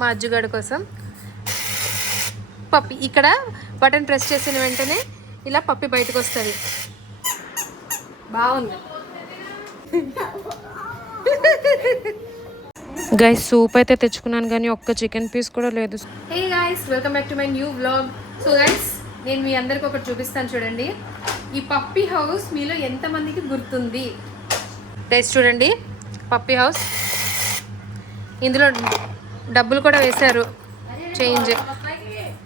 మా అజ్జుగాడి కోసం పప్పి. ఇక్కడ బటన్ ప్రెస్ చేసిన వెంటనే ఇలా పప్పి బయటకు వస్తుంది. బాగుంది గైస్. సూప్ అయితే తెచ్చుకున్నాను కానీ ఒక్క చికెన్ పీస్ కూడా లేదు. Hey guys, welcome back to my new vlog. So guys, నేను మీ అందరికి ఒకటి చూపిస్తాను చూడండి. ఈ పప్పీ హౌస్ మీలో ఎంతమందికి గుర్తుంది గైస్? చూడండి, పప్పీ హౌస్. ఇందులో డబ్బులు కూడా వేశారు, చేంజ్.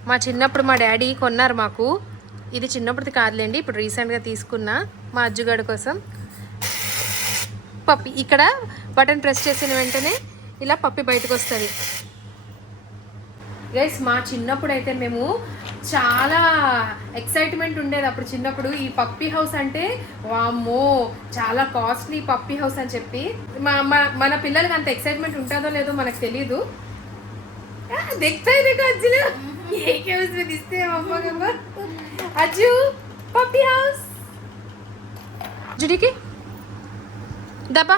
మా చిన్నప్పుడు మా డాడీ కొన్నారు మాకు. ఇది చిన్నప్పటిది కాదులేండి, ఇప్పుడు రీసెంట్గా తీసుకున్నా మా అజ్జుగాడి కోసం పప్పి. ఇక్కడ బటన్ ప్రెస్ చేసిన వెంటనే ఇలా పప్పి బయటకు వస్తుంది. గైస్, మా చిన్నప్పుడు అయితే మేము చాలా ఎక్సైట్మెంట్ ఉండేది అప్పుడు చిన్నప్పుడు. ఈ పప్పీ హౌస్ అంటే వామ్మో చాలా కాస్ట్లీ పప్పీ హౌస్ అని చెప్పి. మన పిల్లలకి అంత ఎక్సైట్మెంట్ ఉంటుందో లేదో మనకు తెలీదు. అజ్జు పప్పీ హౌస్ జుడికి दबा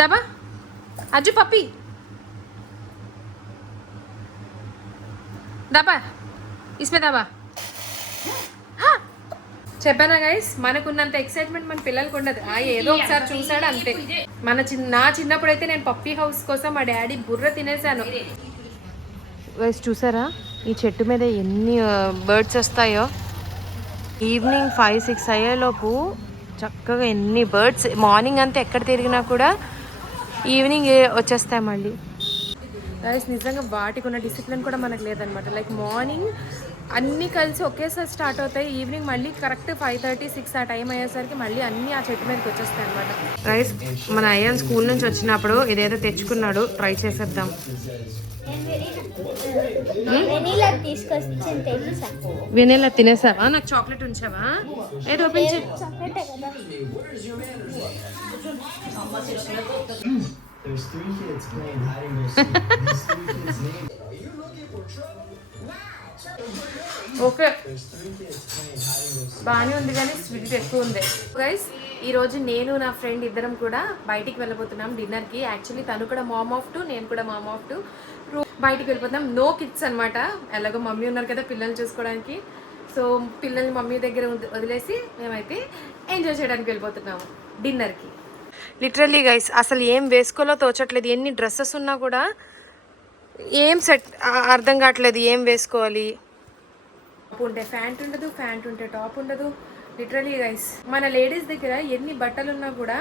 दबा अज्जू पप्पी दबा इसमें दबा. చెప్పానా గైస్, మనకున్నంత ఎక్సైట్మెంట్ మన పిల్లలకు ఉండదు. ఏదో ఒకసారి చూసాడు అంతే. నా చిన్నప్పుడు అయితే నేను పప్పీ హౌస్ కోసం మా డాడీ బుర్ర తినేసాను. గైస్ చూసారా ఈ చెట్టు మీద ఎన్ని బర్డ్స్ వస్తాయో? ఈవినింగ్ 5-6 అయ్యేలోపు చక్కగా ఎన్ని బర్డ్స్. మార్నింగ్ అంతా ఎక్కడ తిరిగినా కూడా ఈవినింగ్ వచ్చేస్తాయి మళ్ళీ. గైస్ నిజంగా వాటికి ఉన్న డిసిప్లిన్ కూడా మనకు లేదనమాట. లైక్ మార్నింగ్ అన్నీ కలిసి ఒకేసారి స్టార్ట్ అవుతాయి, ఈవినింగ్ మళ్ళీ కరెక్ట్ 5:30-6 ఆ టైం అయ్యేసరికి మళ్ళీ అన్నీ ఆ చెట్టు మీదకి వచ్చేస్తాయి అనమాట. గైస్, మన అయ్యన్ స్కూల్ నుంచి వచ్చినప్పుడు ఇదేదో తెచ్చుకున్నాడు, ట్రై చేసేద్దాం. వెనీలా తినేసావా? నాకు చాక్లెట్ ఉంచావా? ఏది ఓపెన్ చే. ఓకే, బాగానే ఉంది కానీ స్వీట్ ఎక్కువ ఉంది. గైస్, ఈరోజు నేను నా ఫ్రెండ్ ఇద్దరం కూడా బయటికి వెళ్ళబోతున్నాం డిన్నర్కి. యాక్చువల్లీ తను కూడా మామ్ ఆఫ్ టు, నేను కూడా మామ్ ఆఫ్ టు. బయటికి వెళ్ళిపోతున్నాం. నో కిడ్స్ అనమాట. ఎలాగో మమ్మీ ఉన్నారు కదా పిల్లల్ని చూసుకోవడానికి. సో పిల్లల్ని మమ్మీ దగ్గర వదిలేసి మేమైతే ఎంజాయ్ చేయడానికి వెళ్ళిపోతున్నాము డిన్నర్కి. లిటరల్లీ గైస్, అసలు ఏం వేసుకోవాలో తోచట్లేదు. ఎన్ని డ్రెస్సెస్ ఉన్నా కూడా ఏం సెట్ అర్థం కావట్లేదు, ఏం వేసుకోవాలి. టాప్ ఉంటే ప్యాంట్ ఉండదు, ప్యాంట్ ఉంటే టాప్ ఉండదు. లిటరల్లీ గైస్, మన లేడీస్ దగ్గర ఎన్ని బట్టలు ఉన్నా కూడా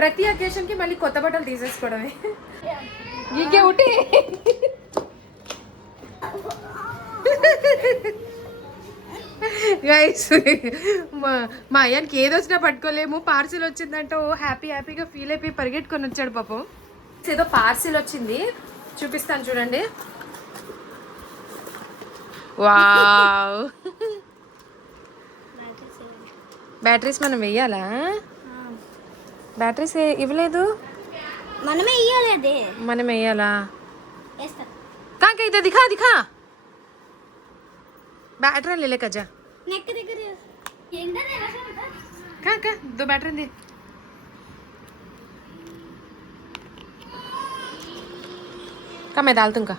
ప్రతి అకేషన్కి మళ్ళీ కొత్త బట్టలు తీసేసుకోవడమే. ఇంకే ఒకటి గైస్, మా అయ్యానికి ఏది వచ్చినా పట్టుకోలేము. పార్సిల్ వచ్చిందంటే ఓ హ్యాపీగా ఫీల్ అయిపోయి పరిగెట్టుకొని వచ్చాడు పాపం. ఏదో పార్సిల్ వచ్చింది, చూపిస్తాను చూడండి. వావ్, బ్యాటరీస్ మనం వెయ్యాలా? బ్యాటరీస్ ఇవ్వలేదు, మనం వెయ్యాలా? కాక ఇదే దిఖా बैटरी ले लेकर जा. कहाँ 2 बैटरी दे. कहाँ मैं डाल दूँगा.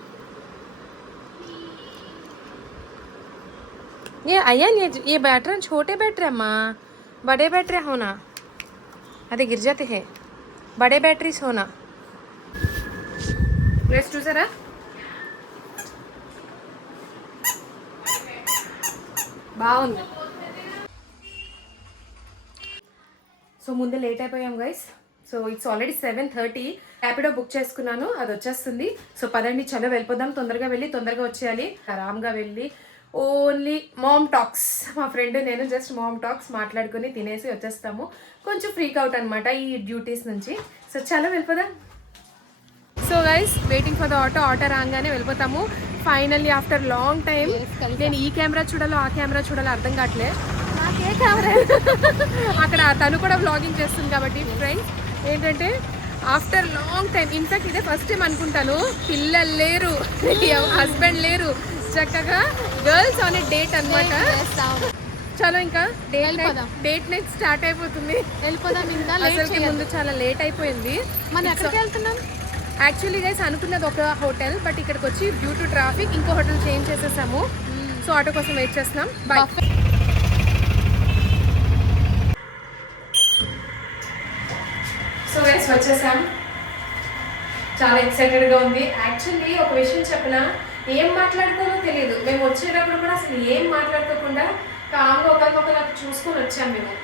ये आया नहीं, ये बैटरी छोटे बैटरी अम्मा, बड़े बैटरी होना अरे गिर जाते हैं. बड़े बैटरीज होना. रेस्ट चूसरा బాగుంది. సో ముందే లేట్ అయిపోయాం guys. So it's already 7:30. Rapido book చేసుకున్నాను, అది వచ్చేస్తుంది. సో పదండి, చలో వెళ్ళిపోదాం. తొందరగా వెళ్ళి తొందరగా వచ్చేయాలి. ఆరామ్గా వెళ్ళి ఓన్లీ మామ్ టాక్స్, మా ఫ్రెండ్ నేను జస్ట్ మామ్ టాక్స్ మాట్లాడుకుని తినేసి వచ్చేస్తాము. కొంచెం ఫ్రీక్ అవుట్ అనమాట ఈ డ్యూటీస్ నుంచి. సో చలో వెళ్ళిపోదాం. So guys, waiting for the auto రాగానే వెళ్ళిపోతాము ఫైనల్లీ ఆఫ్టర్ లాంగ్ టైం. నేను ఈ కెమెరా చూడాలో ఆ కెమెరా చూడాలో అర్థం కావట్లే. నాకే కెమెరా అక్కడ తను కూడా వ్లాగింగ్ చేస్తుంది కాబట్టి. ఫ్రెండ్స్ ఏంటంటే ఆఫ్టర్ లాంగ్ టైం, ఇన్ఫాక్ట్ ఇదే ఫస్ట్ టైం అనుకుంటాను, పిల్లలు లేరు, హస్బెండ్ లేరు, చక్కగా గర్ల్స్ ఆన్ ఏ డేట్ అనమాట. చలో ఇంకా డేట్ నైట్ స్టార్ట్ అయిపోతుంది. వెళ్ళిపోదాం. ఇంకా ముందు చాలా లేట్ అయిపోయింది. మనం ఎక్కడికి వెళ్తున్నాం? యాక్చువల్లీ గైస్ అనుకున్నది ఒక హోటల్, బట్ ఇక్కడికి వచ్చి డ్యూ టు ట్రాఫిక్ ఇంకో హోటల్ చేంజ్ చేసేసాము. సో ఆటో కోసం వెయిట్ చేస్తున్నాం. బాయ్. సో గైస్ వచ్చేసాం. చాలా ఎక్సైటెడ్గా ఉంది. యాక్చువల్లీ ఒక విషయం చెప్పిన, ఏం మాట్లాడుకోవాలో తెలియదు. మేము వచ్చేటప్పుడు కూడా అసలు ఏం మాట్లాడుకోకుండా కామ్గా ఒకరికొకరు చూసుకొని వచ్చాం మేము.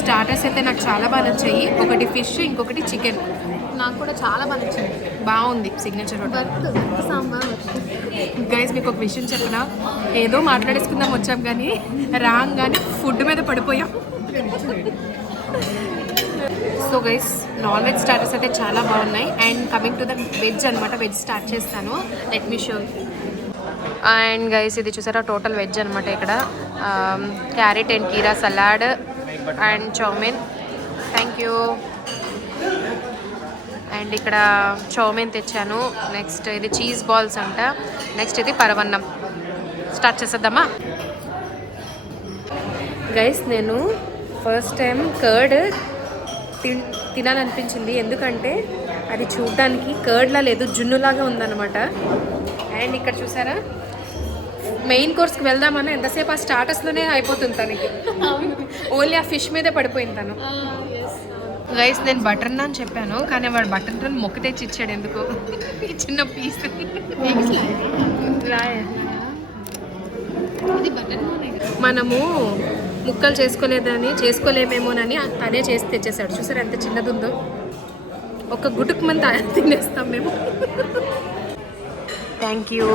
స్టార్టర్స్ అయితే నాకు చాలా బాగా నచ్చాయి. ఒకటి ఫిష్, ఇంకొకటి చికెన్. నాకు కూడా చాలా బాగా నచ్చింది. బాగుంది సిగ్నేచర్ హోటల్. సాంబార్. గైస్ మీకు ఒక విషయం చెప్పిన, ఏదో మాట్లాడేసుకుందాం వచ్చాం కానీ రాగానే ఫుడ్ మీద పడిపోయాం. So guys non veg starters అయితే చాలా బాగున్నాయి. And coming to the veg అనమాట. వెజ్ స్టార్ట్ చేస్తాను. Let me show. And guys ఇది చూసారా టోటల్ వెజ్ అనమాట. ఇక్కడ క్యారెట్ అండ్ కీరా salad and chow mein. Thank you. And ఇక్కడ చౌమిన్ తెచ్చాను. నెక్స్ట్ ఇది చీజ్ బాల్స్ అంట. నెక్స్ట్ ఇది పరవన్నం. స్టార్ట్ చేసేద్దామా గైస్? నేను ఫస్ట్ టైం కర్డ్ తినాలనిపించింది, ఎందుకంటే అది చూడడానికి కర్డ్లా లేదు, జున్నులాగా ఉందన్నమాట. అండ్ ఇక్కడ చూసారా మెయిన్ కోర్స్కి వెళ్దామని ఎంతసేపు ఆ స్టార్టర్స్లోనే అయిపోతుంది తనకి. ఓన్లీ ఆ ఫిష్ మీదే పడిపోయింది తను. గైస్ నేను బటర్ నాన్ చెప్పాను, కానీ వాడు బటర్ నాన్ మొక్క తెచ్చి ఇచ్చాడు. ఎందుకు చిన్న పీస్ మనము ముక్కలు చేసుకోలేమేమోనని తనే చేసి తెచ్చేసాడు. చూసారు ఎంత చిన్నది ఉందో. ఒక గుటుకు మంది తినేస్తాం మేము. Thank you.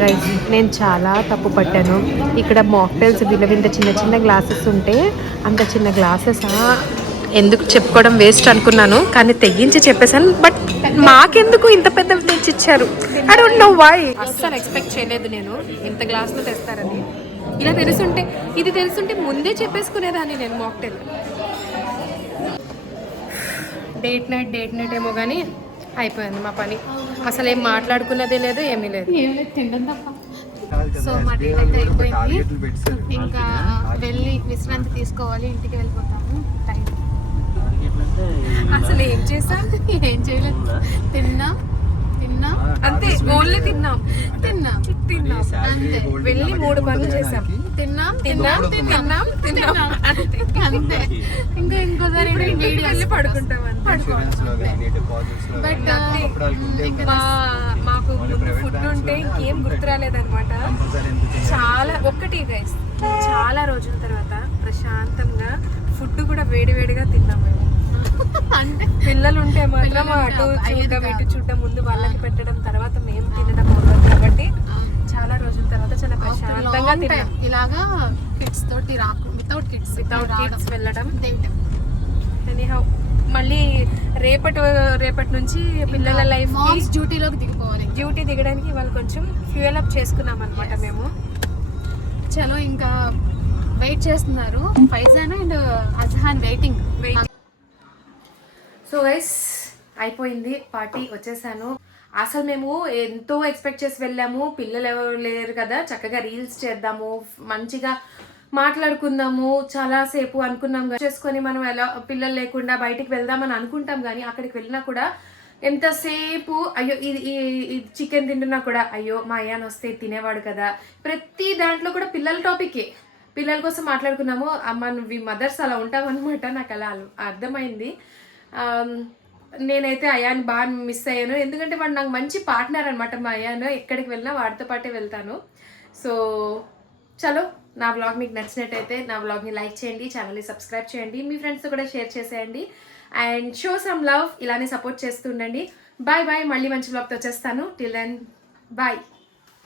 రైట్, నేను చాలా తప్పు పట్టాను. ఇక్కడ మాక్టైల్స్ విలువింత చిన్న చిన్న గ్లాసెస్ ఉంటే అంత చిన్న గ్లాసెస్ ఎందుకు చెప్పుకోవడం వేస్ట్ అనుకున్నాను, కానీ తెగించి చెప్పేశాను. బట్ మాకెందుకు ఇంత పెద్దవి తెచ్చిచ్చారు. I don't know why. అస్సలు ఎక్స్పెక్ట్ చేయలేదు నేను ఇంత గ్లాసులో తెస్తారని. ఇలా తెలుసుంటే ముందే చెప్పేసుకునేదాన్ని నేను మాక్టైల్. డేట్ నైట్ ఏమో కానీ అయిపోయింది మా పని. అసలు ఏం మాట్లాడుకున్నదే లేదు, ఏమీ లేదు. తినడం తప్ప. సో మా డేట్ అయితే అయిపోయింది. ఇంకా వెళ్ళి విశ్రాంతి తీసుకోవాలి. ఇంటికి వెళ్ళిపోతాము. టైం అసలు ఏం చేసాం? ఏం చేయలేదు. తిన్నాం అంతే. ఓన్లీ తిన్నాం అంతే. వెళ్ళి 3 పనులు చేసాం. తిన్నాం అంతే. ఇంకా ఇంకోసారి వెళ్ళి పడుకుంటాం. బట్ మాకు ఫుడ్ ఉంటే ఇంకేం గుర్తు రాలేదన్నమాట. ఒక్కటి గైస్, చాలా రోజుల తర్వాత ప్రశాంతంగా ఫుడ్ కూడా వేడివేడిగా తిన్నాం మేము. అంటే పిల్లలు ఉంటే మాత్రం అటు చూడడం ఇటు చూడడం, ముందు వాళ్ళకి పెట్టడం, తర్వాత మేము తినడం అవుతుంది. కాబట్టి చాలా రోజుల తర్వాత చాలా ప్రశాంతంగా తిన్నాం. ఇలాగా కిడ్స్ తోటి వితౌట్ కిడ్స్ వెళ్ళడం. ఎనీహౌ మళ్ళీ రేపటి నుంచి పిల్లల లైఫ్ డ్యూటీలోకి దిగిపోవాలి. డ్యూటీ దిగడానికి వాళ్ళు కొంచెం ఫ్యూయల్ అప్ చేసుకున్నాం అనమాట మేము. చలో ఇంకా వెయిట్ చేస్తున్నారు Faizan and Azhan. Waiting. So guys అయిపోయింది పార్టీ, వచ్చేసాను. అసలు మేము ఎంతో ఎక్స్పెక్ట్ చేసి వెళ్ళాము. పిల్లలు ఎవరు లేరు కదా, చక్కగా రీల్స్ చేద్దాము, మంచిగా మాట్లాడుకుందాము చాలాసేపు అనుకున్నాం. చేసుకొని మనం ఎలా పిల్లలు లేకుండా బయటికి వెళ్దామని అనుకుంటాం, కానీ అక్కడికి వెళ్ళినా కూడా ఎంతసేపు అయ్యో ఇది చికెన్ తింటున్నా కూడా అయ్యో మా అయ్యాన్ని వస్తే తినేవాడు కదా. ప్రతి దాంట్లో కూడా పిల్లల టాపికే. పిల్లల కోసం మాట్లాడుకున్నాము. అమ్మ నువ్వు మదర్స్ అలా ఉంటామన్నమాట. నాకు అలా అర్థమైంది. నేనైతే అయాన్ బాగా మిస్ అయ్యాను, ఎందుకంటే వాడు నాకు మంచి పార్ట్నర్ అనమాట. మా అయాన్ ఎక్కడికి వెళ్ళినా వాడితో పాటే వెళ్తాను. సో చలో, నా వ్లాగ్ మీకు నచ్చినట్టయితే నా వ్లాగ్ని లైక్ చేయండి, ఛానల్ని సబ్స్క్రైబ్ చేయండి, మీ ఫ్రెండ్స్తో కూడా షేర్ చేసేయండి. And show some love. ఇలానే సపోర్ట్ చేస్తూ ఉండండి. Bye bye. మళ్ళీ మంచి బ్లాగ్తో వచ్చేస్తాను. Till then bye.